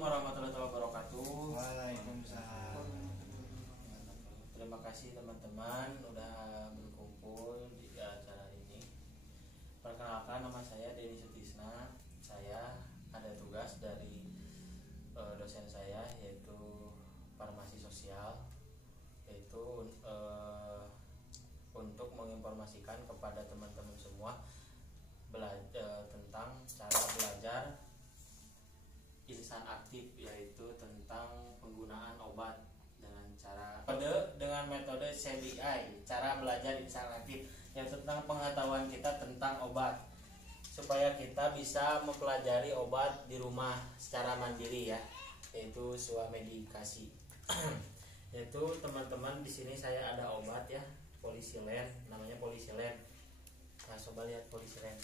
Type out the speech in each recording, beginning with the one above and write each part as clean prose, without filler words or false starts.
warahmatullahi wabarakatuh. Waalaikumsalam. Terima kasih teman-teman udah berkumpul di acara ini. Perkenalkan, nama saya Denny Sutisna. Saya ada tugas dari dosen saya, yaitu farmasi sosial, yaitu untuk menginformasikan kepada teman-teman semua tentang cara belajar insan aktif, yaitu tentang penggunaan obat dengan metode CBI, cara belajar insan aktif, yaitu tentang pengetahuan kita tentang obat, supaya kita bisa mempelajari obat di rumah secara mandiri ya, yaitu swamedikasi. Yaitu teman-teman, di sini saya ada obat ya, polisilen, namanya polisilen. Nah, coba lihat polisilen.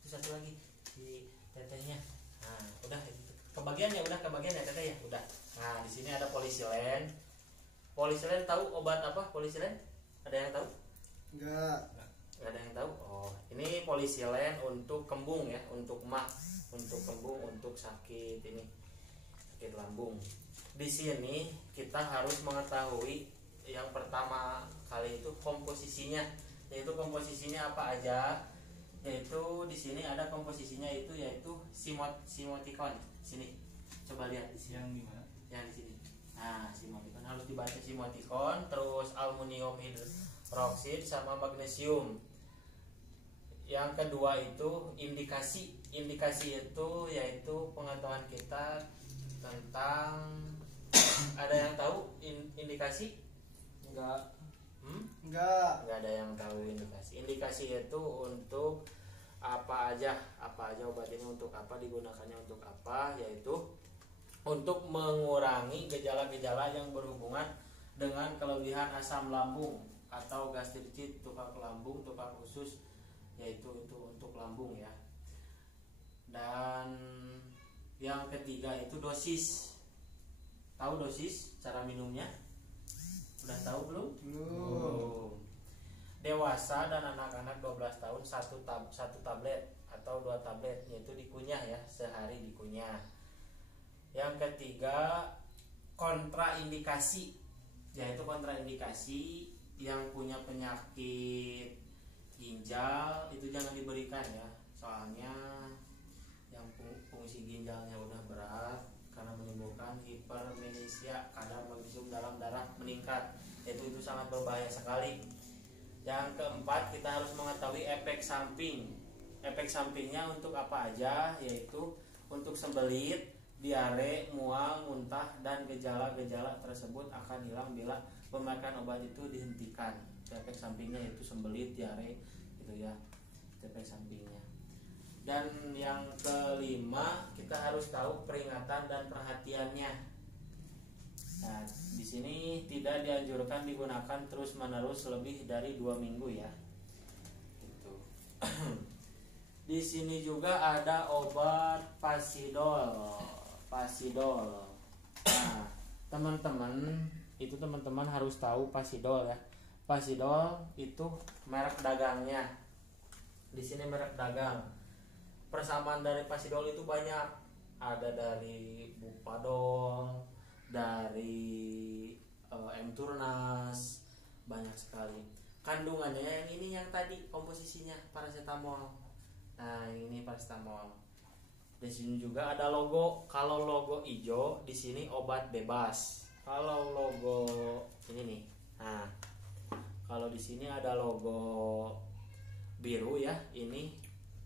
Itu satu lagi di tetehnya. Nah, udah kebagian ya teteh ya, udah. Nah, di sini ada polisilen. Polisilen tahu obat apa polisilen? Ada yang tahu? Enggak Ada yang tahu? Oh, ini polisilen untuk kembung ya, untuk untuk kembung, untuk sakit lambung. Di sini kita harus mengetahui yang pertama kali itu komposisinya, yaitu komposisinya apa aja. Yaitu di sini ada komposisinya yaitu simotikon. Sini coba lihat di sini. Yang di mana? Yang di sini. Nah, simotikon harus dibaca, simotikon, terus aluminium hidroksida sama magnesium. Yang kedua itu indikasi. Indikasi itu yaitu pengetahuan kita tentang ada yang tahu indikasi? Enggak. Enggak ada yang tahu indikasi. Indikasi itu untuk apa aja obat ini, untuk apa digunakannya, untuk apa, yaitu untuk mengurangi gejala-gejala yang berhubungan dengan kelebihan asam lambung atau gastritit, tukak lambung, tukak usus, yaitu itu untuk lambung ya. Dan yang ketiga itu dosis. Tahu dosis, cara minumnya? Udah tahu belum? Belum. Dewasa dan anak-anak 12 tahun satu tablet atau 2 tablet, yaitu dikunyah ya, sehari dikunyah. Yang ketiga kontraindikasi, yaitu kontraindikasi yang punya penyakit ginjal itu jangan diberikan ya, soalnya yang fungsi ginjalnya udah berat karena menimbulkan hipermenesia, kadar magnesium dalam darah meningkat, itu sangat berbahaya sekali. Yang keempat, kita harus mengetahui efek samping. Efek sampingnya untuk apa aja, yaitu untuk sembelit, diare, mual, muntah, dan gejala-gejala tersebut akan hilang bila pemakaian obat itu dihentikan. Efek sampingnya yaitu sembelit, diare, gitu ya, efek sampingnya. Dan yang kelima, kita harus tahu peringatan dan perhatiannya. Nah, di sini tidak dianjurkan digunakan terus-menerus lebih dari 2 minggu ya. Gitu. Di sini juga ada obat Pasidol. Nah, teman-teman harus tahu Pasidol ya. Pasidol itu merek dagangnya. Di sini merek dagang. Persamaan dari Pasidol itu banyak. Ada dari Bupadol, dari M-Turnas, banyak sekali. Kandungannya yang ini, yang tadi komposisinya paracetamol. Nah, ini paracetamol. Di sini juga ada logo. Kalau logo hijau, di sini obat bebas. Kalau logo ini nih. Nah, kalau di sini ada logo biru ya, ini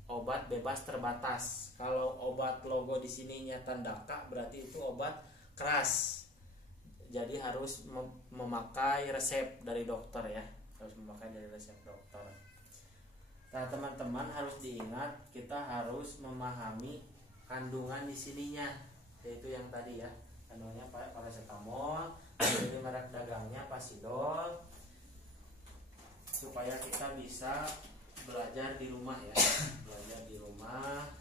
obat bebas terbatas. Kalau obat logo di sininya tanda K, berarti itu obat keras. Jadi harus memakai resep dari dokter ya, harus memakai dari resep dokter. Nah, teman-teman harus diingat, kita harus memahami kandungan di sininya, yaitu yang tadi ya, kandungannya paracetamol, ini merek dagangnya Pasidol, supaya kita bisa belajar di rumah ya, belajar di rumah.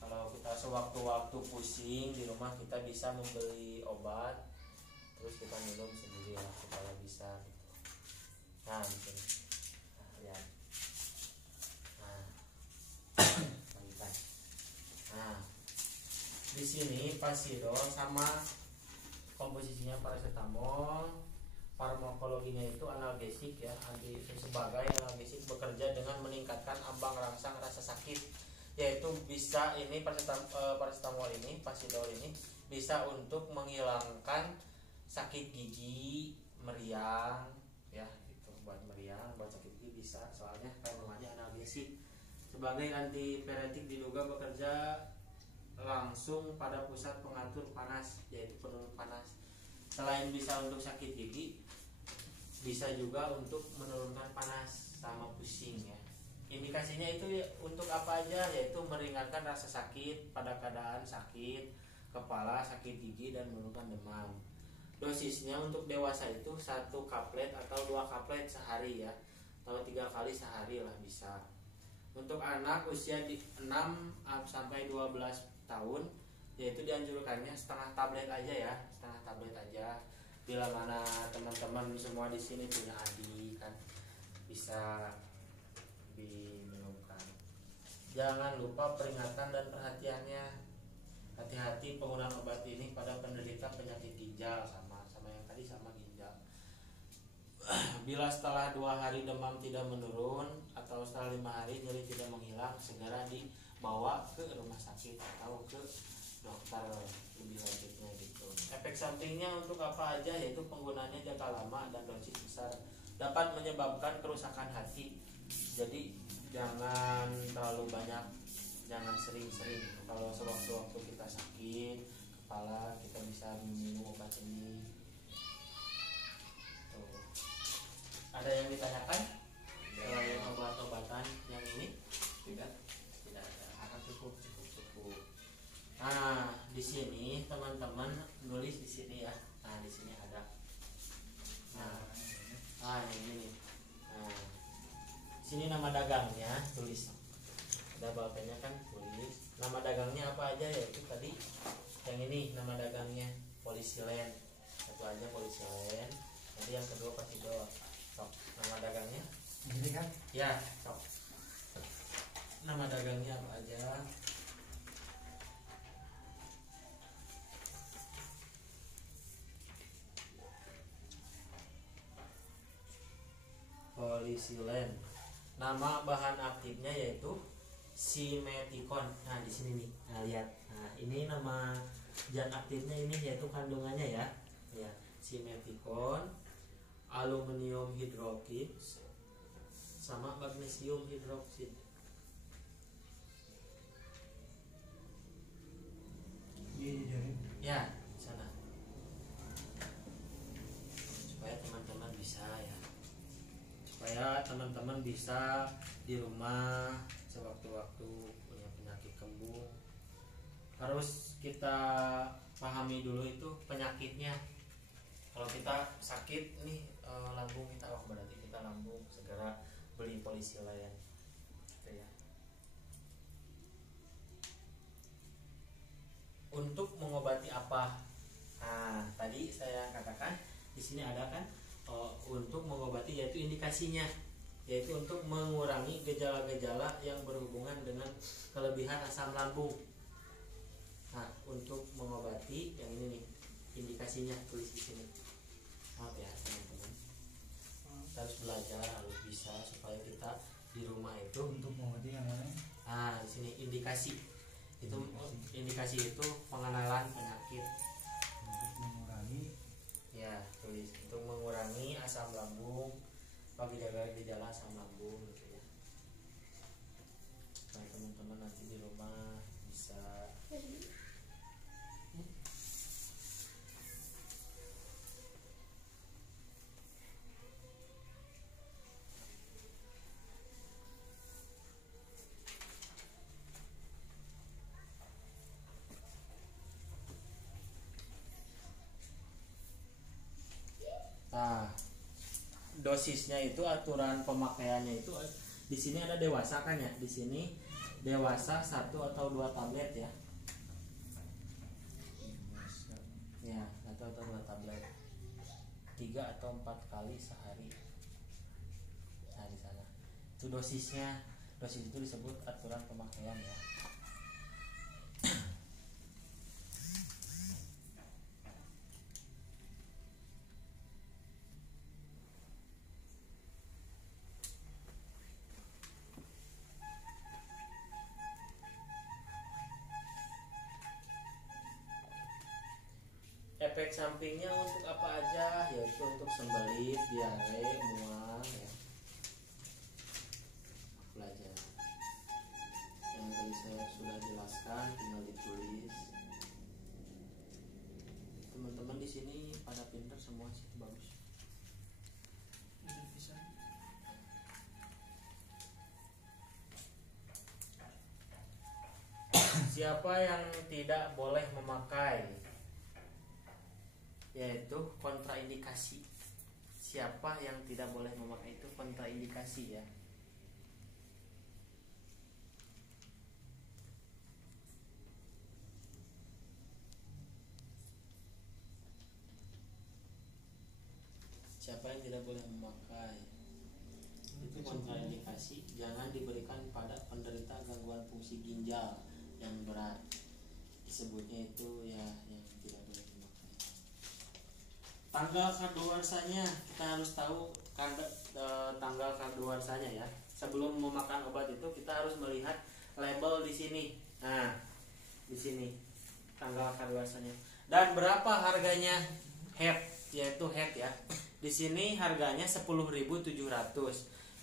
Kalau kita sewaktu-waktu pusing di rumah, kita bisa membeli obat, terus kita minum sendiri ya, supaya bisa gitu. Nah, gitu. Nah, lihat. Nah, lanjutkan. sini Pasidol sama komposisinya paracetamol, farmakologinya itu analgesik ya, sebagai analgesik bekerja dengan meningkatkan ambang rangsang rasa sakit, yaitu bisa ini paracetamol ini Pasidol ini bisa untuk menghilangkan sakit gigi, meriang ya, itu buat meriang, buat sakit gigi bisa, soalnya kan namanya analgesik. Sebagai antipiretik diduga bekerja langsung pada pusat pengatur panas, yaitu penurun panas. Selain bisa untuk sakit gigi, bisa juga untuk menurunkan panas sama pusing ya. Indikasinya itu untuk apa aja, yaitu meringankan rasa sakit pada keadaan sakit kepala, sakit gigi, dan menurunkan demam. Dosisnya untuk dewasa itu 1 kaplet atau 2 kaplet sehari ya, atau 3 kali sehari lah bisa. Untuk anak usia di 6 sampai 12 tahun, yaitu dianjurkannya setengah tablet aja ya, setengah tablet aja. Bila mana teman-teman semua di sini punya adik kan, bisa diminumkan. Jangan lupa peringatan dan perhatiannya. Hati-hati penggunaan obat ini pada penderita penyakit ginjal, sama yang tadi, sama ginjal. Bila setelah 2 hari demam tidak menurun atau setelah 5 hari nyeri tidak menghilang, segera dibawa ke rumah sakit atau ke dokter lebih lanjutnya gitu. Efek sampingnya untuk apa aja, yaitu penggunaannya jangka lama dan dosis besar, dapat menyebabkan kerusakan hati. Jadi jangan terlalu banyak, jangan sering-sering. Kalau sewaktu-waktu kita sakit kepala, kita bisa minum obat ini. Tuh. Ada yang ditanyakan selain obat-obatan yang ini? Tidak ada. Cukup. Nah, di sini teman-teman nulis di sini ya. Nah, di sini ada. Nah, ini nih. Nah, di sini nama dagangnya tulis. Ada balpennya kan, tulis. Nama dagangnya apa aja, yaitu tadi yang ini nama dagangnya polisilen. Satu aja polisilen. Nanti yang kedua Pasidol. Sok, nama dagangnya. Ini kan? Ya, sok. Nama dagangnya apa aja? Polisilen. Nama bahan aktifnya yaitu simeticon. Nah, di sini nih. Nah, lihat. Nah, ini nama zat aktifnya ini yaitu kandungannya ya. Ya, simeticon, aluminium hidroksid sama magnesium hidroksid. Ya, sana. Supaya teman-teman bisa ya. Supaya teman-teman bisa di rumah sewaktu-waktu punya penyakit kembung, harus kita pahami dulu itu penyakitnya. Kalau kita sakit nih lambung kita, berarti kita lambung, segera beli polisilen gitu ya. Untuk mengobati apa? Nah, tadi saya katakan di sini ada kan, untuk mengobati, yaitu indikasinya, yaitu untuk mengurangi gejala-gejala yang berhubungan dengan kelebihan asam lambung. Nah, untuk mengobati yang ini nih, indikasinya tulis di sini. Maaf ya teman-teman, kita harus belajar, harus bisa supaya kita di rumah itu. Untuk mengobati yang mana? Nah, di sini indikasi. Itu indikasi itu pengenalan penyakit. Untuk mengurangi. Ya, tulis untuk mengurangi asam lambung, bagi gejala asam lambung gitu ya. Nah, teman-teman nanti di rumah bisa. Nah, dosisnya itu, aturan pemakaiannya itu di sini ada dewasa kan ya. Di sini dewasa 1 atau 2 tablet ya. Ya, 1 atau 2 tablet. 3 atau 4 kali sehari. Nah, di sana. Itu dosisnya. Dosis itu disebut aturan pemakaian ya. efek sampingnya untuk apa aja, yaitu untuk sembelit, diare, mual ya. Belajar yang tadi saya sudah jelaskan, tinggal ditulis. Teman-teman di sini pada pinter semua sih, bagus. Bisa. Siapa yang tidak boleh memakai, yaitu kontraindikasi. Siapa yang tidak boleh memakai itu kontraindikasi ya. Siapa yang tidak boleh memakai itu kontraindikasi, jangan diberikan pada penderita gangguan fungsi ginjal yang berat, disebutnya itu ya yang tidak boleh memakai. Tanggal kadaluarsanya kita harus tahu tanggal kadaluarsanya ya. Sebelum memakan obat itu kita harus melihat label di sini. Nah, di sini tanggal kadaluarsanya dan berapa harganya head, yaitu head ya. Di sini harganya 10.700.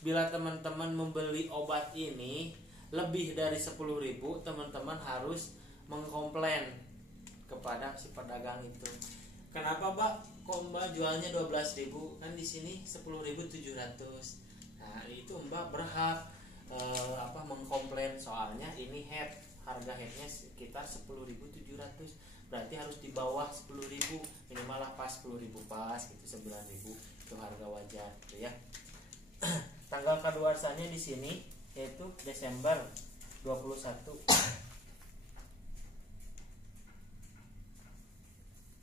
Bila teman-teman membeli obat ini lebih dari 10.000, teman-teman harus mengkomplain kepada si pedagang itu. Kenapa, Mbak? Kok Mbak jualnya 12.000? Kan di sini 10.700. Nah, itu Mbak berhak mengkomplain, soalnya ini head, harga headnya sekitar 10.700. Berarti harus di bawah 10.000, minimal lah pas 10.000 pas gitu, 9.000 itu harga wajar gitu ya. Tanggal kadaluarsanya di sini yaitu Desember 21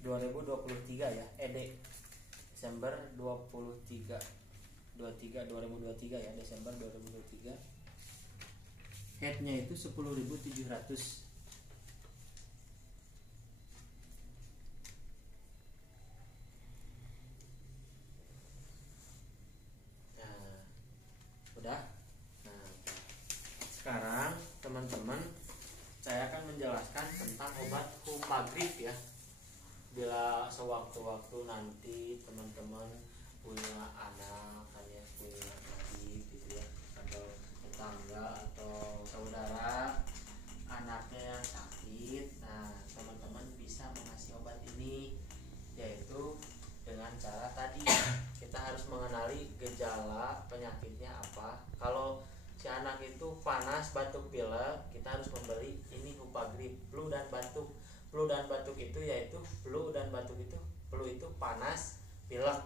2023 ya, Desember 2023 ya, Desember 2023. Headnya itu 10.700. Udah. Nah, sekarang teman-teman saya akan menjelaskan tentang obat Humagrip ya. Bila sewaktu-waktu nanti teman-teman punya anak, hanya punya adik gitu ya, atau tetangga atau saudara anaknya yang sakit, nah teman-teman bisa mengasih obat ini, yaitu dengan cara tadi kita harus mengenali gejala penyakitnya apa. Kalau si anak itu panas, batuk, pilek, kita harus memberi ini Humagrip. Flu dan batuk. Flu dan batuk itu yaitu flu dan batuk itu, flu itu panas, pilek.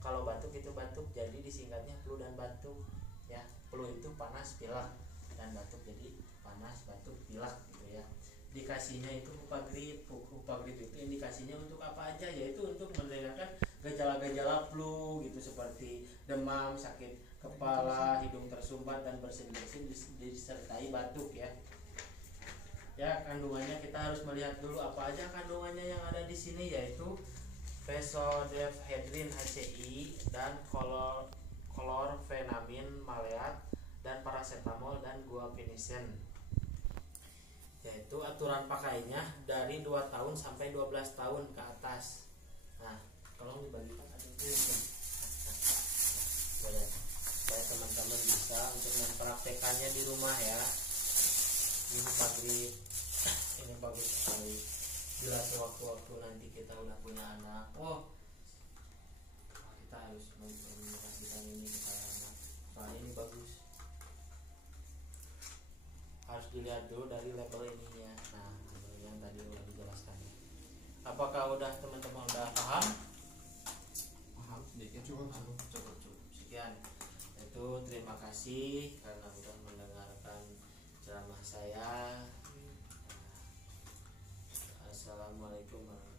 Kalau batuk itu batuk, jadi disingkatnya flu dan batuk ya. Flu itu panas, pilek, dan batuk jadi panas, batuk, pilek gitu ya. Indikasinya itu Humagrip. Humagrip itu indikasinya untuk apa aja, yaitu untuk meringankan gejala-gejala flu gitu, seperti demam, sakit kepala, hidung tersumbat dan bersin-bersin disertai batuk ya. Ya, kandungannya kita harus melihat dulu apa aja kandungannya yang ada di sini, yaitu Vasodefhedrin HCI dan klorfenamin maleat dan paracetamol dan guaifenesin. Yaitu aturan pakainya dari 2 tahun sampai 12 tahun ke atas. Nah, tolong dibagikan ada supaya teman-teman bisa untuk mempraktekannya di rumah ya. Ini Humagrip, ini bagus sekali. Bila sewaktu-waktu nanti kita udah punya anak, kita harus mengasihkan ini kepada anak. Soalnya ini bagus. Harus dilihat dulu dari label ininya. Nah, yang tadi udah dijelaskan. Apakah udah teman-teman udah paham? Paham sedikit. Cukup. Sekian. Itu terima kasih karena sudah mendengarkan ceramah saya. Assalamualaikum warahmatullahi wabarakatuh.